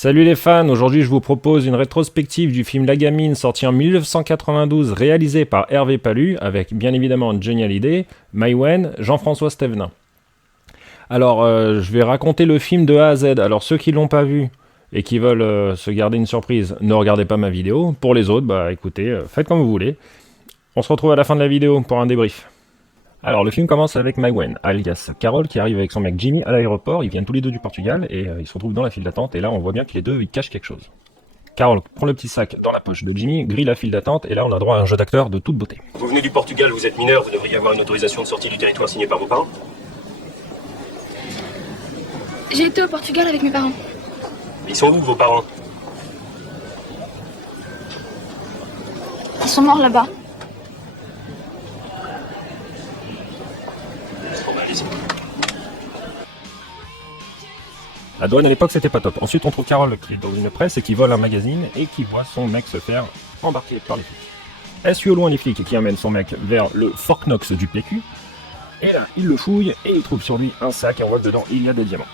Salut les fans, aujourd'hui je vous propose une rétrospective du film La Gamine sorti en 1992 réalisé par Hervé Palu avec bien évidemment Johnny Hallyday, Maïwenn, Jean-François Stévenin. Alors je vais raconter le film de A à Z, alors ceux qui l'ont pas vu et qui veulent se garder une surprise, ne regardez pas ma vidéo. Pour les autres, bah écoutez, faites comme vous voulez. On se retrouve à la fin de la vidéo pour un débrief. Alors le film commence avec Maïwenn, alias Carole, qui arrive avec son mec Jimmy à l'aéroport. Ils viennent tous les deux du Portugal et ils se retrouvent dans la file d'attente. Et là on voit bien que les deux ils cachent quelque chose. Carole prend le petit sac dans la poche de Jimmy, grille la file d'attente et là on a droit à un jeu d'acteur de toute beauté. Vous venez du Portugal, vous êtes mineur, vous devriez avoir une autorisation de sortie du territoire signée par vos parents. J'ai été au Portugal avec mes parents. Ils sont où vos parents? Ils sont morts là-bas. Bon bah allez-y. La douane à l'époque c'était pas top. Ensuite on trouve Carole qui est dans une presse et qui vole un magazine et qui voit son mec se faire embarquer par les flics. Elle suit au loin les flics qui amènent son mec vers le Fort Knox du PQ. Et là il le fouille et il trouve sur lui un sac et on voit que dedans il y a des diamants.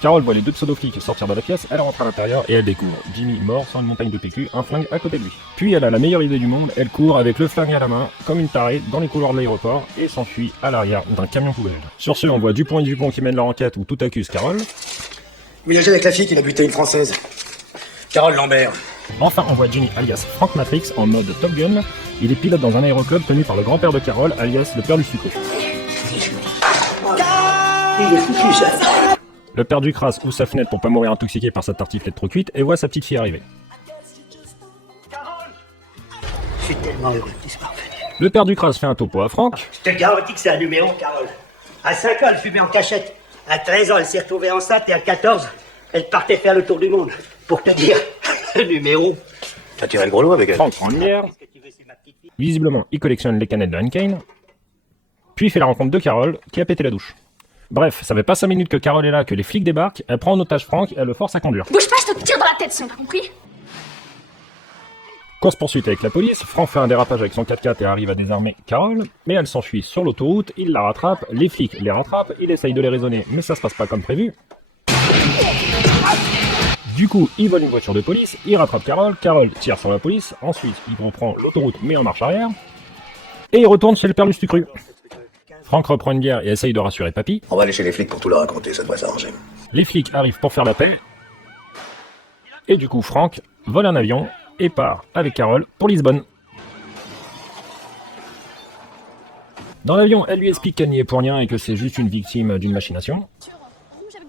Carole voit les deux pseudo-flics sortir de la pièce, elle rentre à l'intérieur et elle découvre Jimmy mort sur une montagne de PQ, un flingue à côté de lui. Puis elle a la meilleure idée du monde, elle court avec le flingue à la main, comme une tarée, dans les couloirs de l'aéroport et s'enfuit à l'arrière d'un camion poubelle. Sur ce, on voit Dupont et Dupont qui mènent leur enquête où tout accuse Carole. Ménagé avec la fille qui a buté une française. Carole Lambert. Enfin, on voit Jimmy alias Frank Matrix en mode Top Gun. Il est pilote dans un aéroclub tenu par le grand-père de Carole alias le père du sucre. Il est foutu ça. Le père du crasse ouvre sa fenêtre pour pas mourir intoxiqué par sa tartiflette trop cuite et voit sa petite fille arriver. Je suis tellement heureux qu'il soit revenu. Le père du crasse fait un topo à Franck. Je te garantis que c'est un numéro, Carole. À 5 ans, elle fumait en cachette. À 13 ans, elle s'est retrouvée enceinte et à 14, elle partait faire le tour du monde. Pour te dire, le numéro. T'as tiré le gros lot avec elle. Franck prend une bière. Visiblement, il collectionne les canettes de Heineken. Puis il fait la rencontre de Carole qui a pété la douche. Bref, ça fait pas 5 minutes que Carole est là, que les flics débarquent, elle prend en otage Franck et elle le force à conduire. Bouge pas, je te tire dans la tête, sinon t'as compris? Course poursuite avec la police, Franck fait un dérapage avec son 4x4 et arrive à désarmer Carole, mais elle s'enfuit sur l'autoroute, il la rattrape, les flics les rattrapent, il essaye de les raisonner, mais ça se passe pas comme prévu. Du coup, il vole une voiture de police, il rattrape Carole, Carole tire sur la police, ensuite il reprend l'autoroute mais en marche arrière, et il retourne chez le père du cru. Franck reprend une bière et essaye de rassurer Papy. On va aller chez les flics pour tout leur raconter, ça devrait s'arranger. Les flics arrivent pour faire la paix. Et du coup, Franck vole un avion et part avec Carole pour Lisbonne. Dans l'avion, elle lui explique qu'elle n'y est pour rien et que c'est juste une victime d'une machination.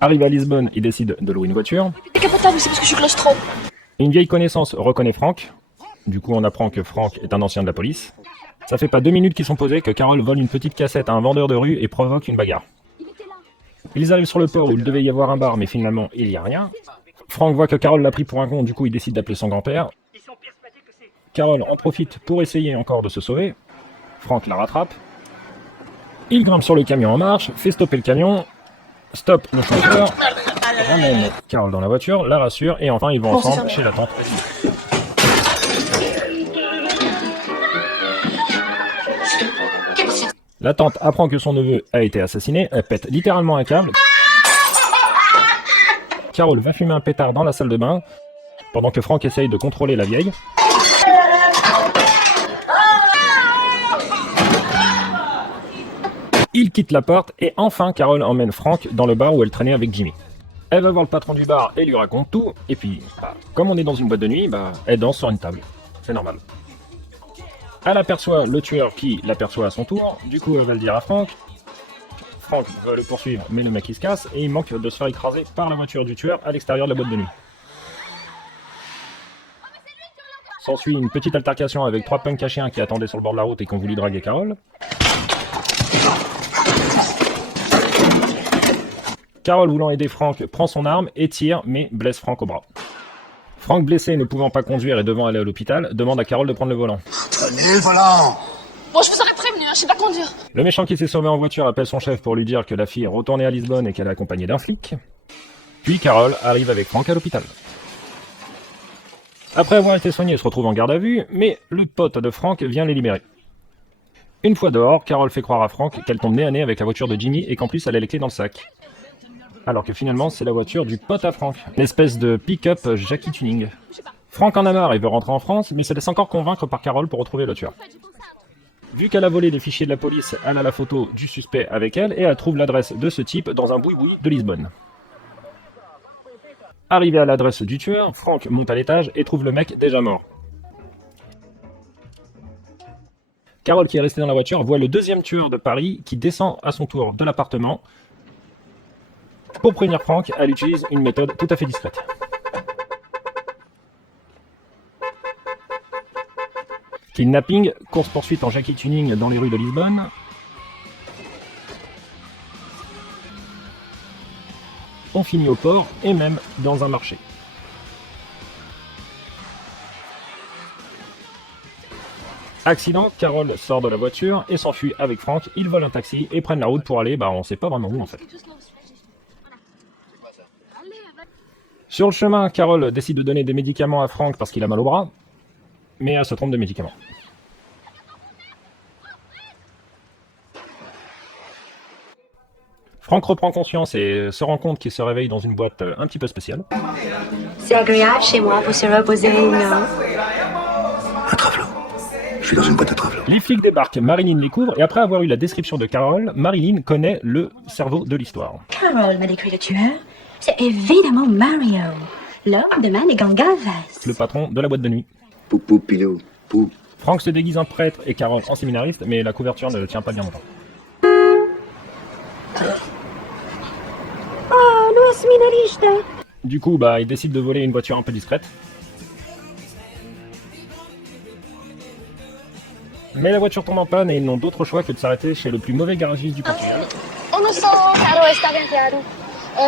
Arrivé à Lisbonne, il décide de louer une voiture. Décapotable, c'est parce que je suis claustro. Une vieille connaissance reconnaît Franck. Du coup, on apprend que Franck est un ancien de la police. Ça fait pas 2 minutes qu'ils sont posés que Carole vole une petite cassette à un vendeur de rue et provoque une bagarre. Ils arrivent sur le port où il devait y avoir un bar, mais finalement, il n'y a rien. Franck voit que Carole l'a pris pour un con, du coup il décide d'appeler son grand-père. Carole en profite pour essayer encore de se sauver. Franck la rattrape. Il grimpe sur le camion en marche, fait stopper le camion, stoppe le chauffeur, ramène Carole dans la voiture, la rassure, et enfin ils vont ensemble chez la tante. La tante apprend que son neveu a été assassiné, elle pète littéralement un câble. Carole va fumer un pétard dans la salle de bain, pendant que Franck essaye de contrôler la vieille. Il quitte la porte et enfin Carole emmène Franck dans le bar où elle traînait avec Jimmy. Elle va voir le patron du bar et lui raconte tout, et puis, comme on est dans une boîte de nuit, elle danse sur une table. C'est normal. Elle aperçoit le tueur qui l'aperçoit à son tour, du coup elle va le dire à Franck. Franck va le poursuivre, mais le mec il se casse et il manque de se faire écraser par la voiture du tueur à l'extérieur de la boîte de nuit. S'ensuit une petite altercation avec 3 punks à chiens qui attendaient sur le bord de la route et qui ont voulu draguer Carole. Carole, voulant aider Franck, prend son arme et tire, mais blesse Franck au bras. Franck, blessé, ne pouvant pas conduire et devant aller à l'hôpital, demande à Carole de prendre le volant. Prenez le volant. Bon, je vous aurais prévenu, je sais pas conduire. Le méchant qui s'est sauvé en voiture appelle son chef pour lui dire que la fille est retournée à Lisbonne et qu'elle est accompagnée d'un flic. Puis Carole arrive avec Franck à l'hôpital. Après avoir été soigné, elle se retrouve en garde à vue, mais le pote de Franck vient les libérer. Une fois dehors, Carole fait croire à Franck qu'elle tombe nez à nez avec la voiture de Jimmy et qu'en plus elle a les clés dans le sac. Alors que finalement, c'est la voiture du pote à Frank, une espèce de pick-up Jackie Tuning. Frank en a marre et veut rentrer en France, mais se laisse encore convaincre par Carole pour retrouver le tueur. Vu qu'elle a volé les fichiers de la police, elle a la photo du suspect avec elle et elle trouve l'adresse de ce type dans un boui-boui de Lisbonne. Arrivé à l'adresse du tueur, Frank monte à l'étage et trouve le mec déjà mort. Carole, qui est restée dans la voiture, voit le deuxième tueur de Paris qui descend à son tour de l'appartement. Pour prévenir Frank, elle utilise une méthode tout à fait discrète. Kidnapping, course-poursuite en Jackie Tuning dans les rues de Lisbonne. On finit au port et même dans un marché. Accident, Carole sort de la voiture et s'enfuit avec Frank. Ils volent un taxi et prennent la route pour aller, on sait pas vraiment où en fait. Sur le chemin, Carole décide de donner des médicaments à Frank parce qu'il a mal au bras, mais elle se trompe de médicaments. Frank reprend conscience et se rend compte qu'il se réveille dans une boîte un petit peu spéciale. C'est agréable chez moi pour se reposer, non? Un travelot. Je suis dans une boîte à travelot. Les flics débarquent, Marilyn les couvre et après avoir eu la description de Carole, Marilyn connaît le cerveau de l'histoire. Carole m'a décrit le tueur. C'est évidemment Mario, l'homme de Manigan Galvez. Le patron de la boîte de nuit. Poupou, pilou, pou. Frank se déguise en prêtre et Carole en séminariste, mais la couverture ne tient pas bien longtemps. Oh, no es minorista. Du coup, il décide de voler une voiture un peu discrète. Mais la voiture tombe en panne et ils n'ont d'autre choix que de s'arrêter chez le plus mauvais garagiste du Portugal. Oh, non so, caro, está bem chiaro.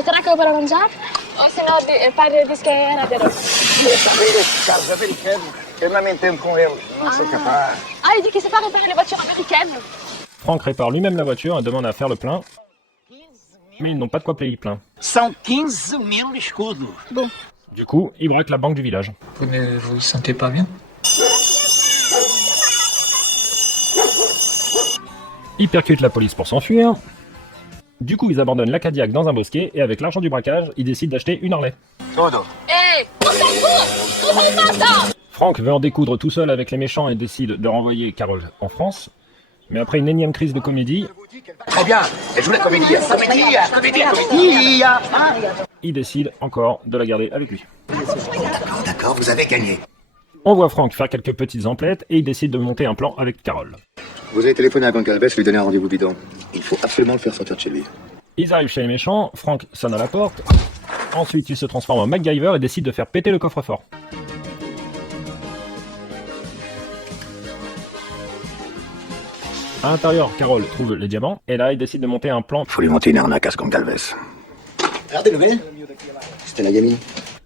Terá que para mangiare? O se no, il padre dice che era vero. Carros americanos. Eu não me entendo com eles. Não sou capaz. Ah, il dit qu'il sait pas réparer les voitures américaines. Frank répare lui-même la voiture et demande à faire le plein. Mais ils n'ont pas de quoi payer le plein. São 15.000 escudos. Du coup, ils braquent la banque du village. Vous ne vous sentez pas bien? Ils percutent la police pour s'enfuir. Du coup, ils abandonnent la Cadillac dans un bosquet et avec l'argent du braquage, ils décident d'acheter une Harley. Todo. Hé, on s'en fout! On fait pas ça! Frank veut en découdre tout seul avec les méchants et décide de renvoyer Carole en France. Mais après une énième crise de comédie, Très bien. Elle joue la comédie. Comédie. il décide encore de la garder avec lui. D'accord, vous avez gagné. On voit Frank faire quelques petites emplettes et il décide de monter un plan avec Carole. Vous avez téléphoné à Goncalves, lui donner un rendez-vous bidon. Il faut absolument le faire sortir de chez lui. Ils arrivent chez les méchants, Frank sonne à la porte. Ensuite, il se transforme en MacGyver et décide de faire péter le coffre-fort. À l'intérieur, Carole trouve les diamants et là, il décide de monter un plan. Faut lui monter une arnaque à ce Goncalves. Alors des nouvelles? C'était la gamine.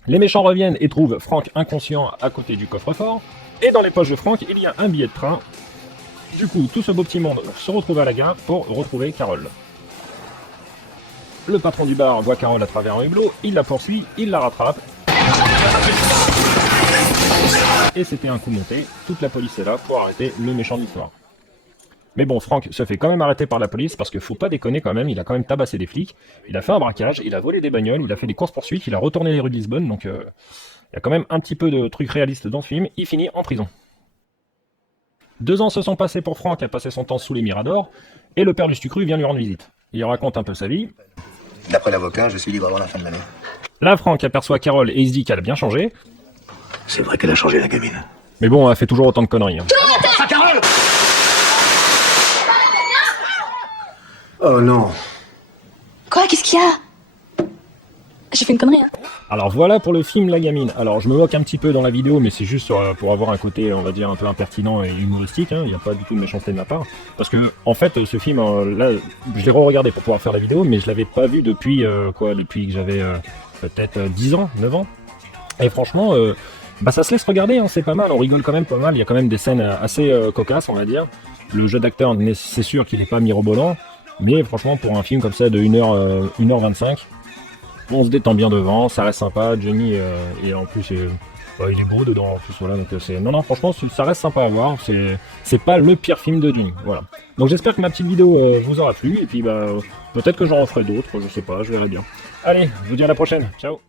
Les méchants reviennent et trouvent Frank inconscient à côté du coffre-fort. Et dans les poches de Frank, il y a un billet de train. Du coup, tout ce beau petit monde se retrouve à la gare pour retrouver Carole. Le patron du bar voit Carole à travers un hublot, il la poursuit, il la rattrape. Et c'était un coup monté, toute la police est là pour arrêter le méchant de l'histoire. Mais bon, Frank se fait quand même arrêter par la police parce qu'il faut pas déconner quand même, il a quand même tabassé des flics, il a fait un braquage, il a volé des bagnoles, il a fait des courses-poursuites, il a retourné les rues de Lisbonne, donc il y a quand même un petit peu de trucs réalistes dans ce film, il finit en prison. 2 ans se sont passés pour Frank à passer son temps sous les miradors, et le père Lustucru vient lui rendre visite. Il raconte un peu sa vie. D'après l'avocat, je suis libre avant la fin de l'année. Là, Frank aperçoit Carole et il se dit qu'elle a bien changé. C'est vrai qu'elle a changé, la gamine. Mais bon, elle fait toujours autant de conneries. Hein. Oh non. Quoi? Qu'est-ce qu'il y a? J'ai fait une connerie, hein. Alors voilà pour le film La Gamine. Alors je me moque un petit peu dans la vidéo, mais c'est juste pour avoir un côté, on va dire, un peu impertinent et humoristique. Hein. Il n'y a pas du tout de méchanceté de ma part. Parce que, en fait, ce film, là, je l'ai re-regardé pour pouvoir faire la vidéo, mais je l'avais pas vu depuis, depuis que j'avais peut-être 10 ans, 9 ans. Et franchement, ça se laisse regarder, hein, c'est pas mal, on rigole quand même pas mal. Il y a quand même des scènes assez cocasses, on va dire. Le jeu d'acteur, c'est sûr qu'il n'est pas mirobolant, mais franchement, pour un film comme ça de 1h25, on se détend bien devant, ça reste sympa. Johnny est en plus Il est beau dedans en plus, voilà, donc c'est... Non, franchement, ça reste sympa à voir, c'est pas le pire film de Dune, voilà. Donc j'espère que ma petite vidéo vous aura plu, et puis peut-être que j'en referai d'autres, je sais pas, je verrai bien. Allez, je vous dis à la prochaine, ciao.